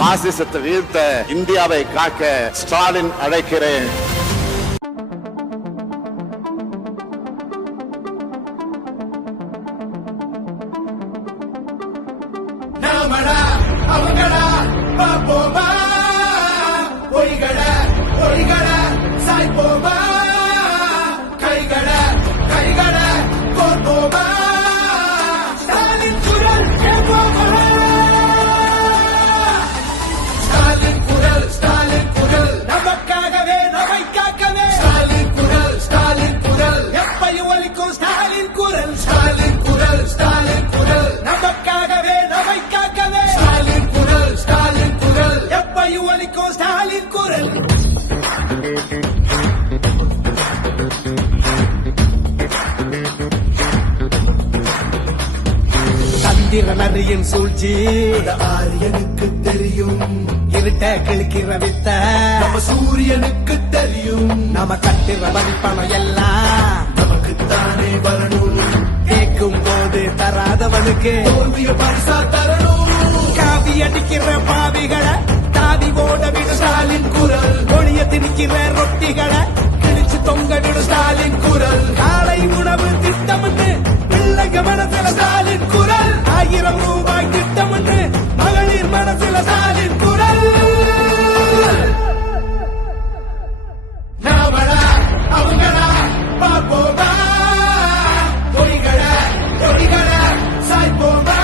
பாசிசத்தை வீழ்த்த இந்தியாவை காக்க ஸ்டாலின் அழைக்கிறேன். நரியின் சூழ்ச்சி ஆரியனுக்கு தெரியும், இருட்ட கிழக்கிற வித்த நம்ம சூரியனுக்கு தெரியும். நம்ம கட்டுற வரிப்பணம் எல்லாம் நமக்குத்தானே வரணும், கேட்கும் போது தராதவனுக்கு தோல்விய பரிசா தரணும். காவி அடிக்கிற பாவிகளை தாவி ஓட விடு ஸ்டாலின் குரல், ஒளிய திணிக்கிற ரொட்டிகளை கிழிச்சு தொங்க விடு ஸ்டாலின் குரல். காலை உணவு திட்டமிட்டு பிள்ளைங்க மனசுல ஸ்டாலின் குரல், 1000 ரூபாய் திட்டம் என்று மகளிர் மனசுல ஸ்டாலின் குரல். நாமடா அவங்கடா பாப்போமா, கொடிகளை சாய்ப்போமா,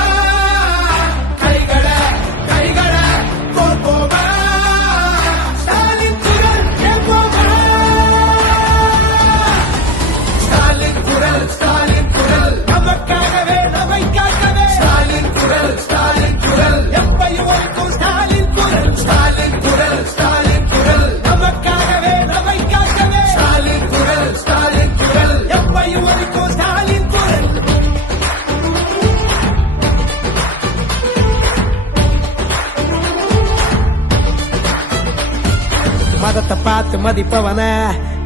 கைகளை கோப்போமா, ஸ்டாலின் குரல் கேட்போமா. ஸ்டாலின் குரல் நமக்காகவே நம்மை காக்கவே. ஸ்டாலின் குரல் எப்பையும் ஒழிக்கும். ஸ்டாலின் குரல் நமக்காகவே நம்மை காக்கவே. ஸ்டாலின் குரல் எப்பையும் ஒழிக்கும். ஸ்டாலின் குரல். மதத்தை பார்த்து மதிப்பவன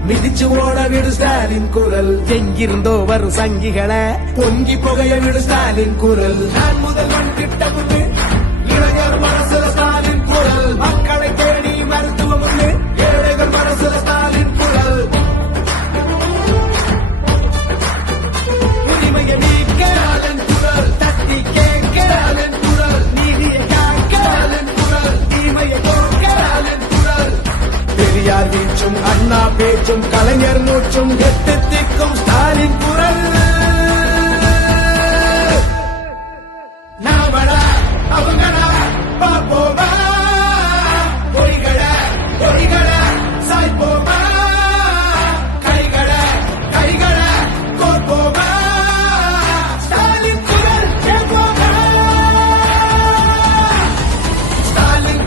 மிதிச்சு ஓட விடு ஸ்டாலின் குரல். எங்கிருந்தோ வரும் சங்கிகளை பொங்கி புகைய விடு ஸ்டாலின் குரல். நான் முதல்வன் திட்டம் இளைஞர் மனசுல ஸ்டாலின் குரல். மக்களை தேடி மருத்துவம் ஏழைகள் மனசுல ஸ்டாலின் குரல். உரிமையை நீக்க ஸ்டாலின் குரல், தட்டி கேட்க ஸ்டாலின் குரல், நீதியை காக்க ஸ்டாலின் குரல், தீமையை போக்க ஸ்டாலின் குரல். பெரியார் வீச்சும் அண்ணா பேச்சும் கலைஞர் மூச்சும் எட்டு திக்கும் ஸ்டாலின் குரல். நாமடா அவங்கடா பாப்போமா, கொடிகளை சாய்ப்போமா, கைகளை கோப்போமா, ஸ்டாலின் குரல் கேட்போமா. ஸ்டாலின்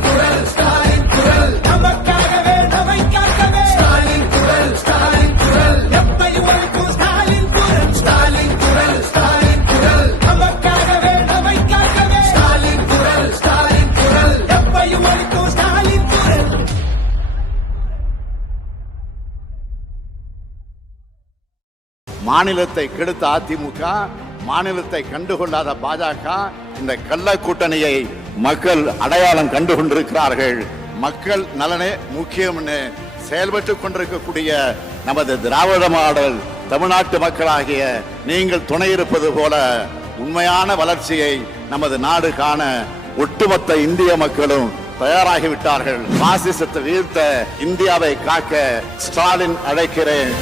குரல் நமக்காகவே நம்மை காக்கவே. ஸ்டாலின் குரல் எப்பையும் ஒழிக்கும். ஸ்டாலின் குரல் நமக்காகவே நம்மை காக்கவே. ஸ்டாலின் குரல் எப்பையும் ஒழிக்கும். ஸ்டாலின் குரல். மாநிலத்தை கெடுத்த அதிமுக, மாநிலத்தை கண்டுகொள்ளாத பாஜக, இந்த கள்ள கூட்டணியை மக்கள் அடையாளம் கண்டு கொண்டிருக்கிறார்கள். மக்கள் நலனே முக்கியம்னு செயல்பட்டுக் கொண்டிருக்கக்கூடிய நமது திராவிட மாடல் தமிழ்நாட்டு மக்களாகிய நீங்கள் துணை இருப்பது போல உண்மையான வளர்ச்சியை நமது நாடு காண ஒட்டுமொத்த இந்திய மக்களும் தயாராகிவிட்டார்கள். பாசிசத்தை வீழ்த்த இந்தியாவை காக்க ஸ்டாலின் அழைக்கிறேன்.